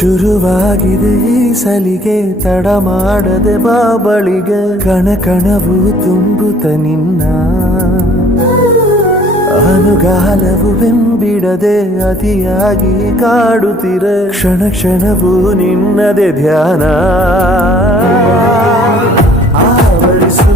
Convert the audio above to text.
ಶುರುವಾಗಿದೆ ಈ ಸಲಿಗೆ ತಡ ಮಾಡದೆ ಬಾಬಳಿಗೆ ಕಣಕಣವು ತುಂಬುತ್ತ ನಿನ್ನ ಅನುಗಾಲವು ಬೆಂಬಿಡದೆ ಅತಿಯಾಗಿ ಕಾಡುತ್ತಿರೆ ಕ್ಷಣ ಕ್ಷಣವೂ ನಿನ್ನದೆ ಧ್ಯಾನ ಆವರಿಸು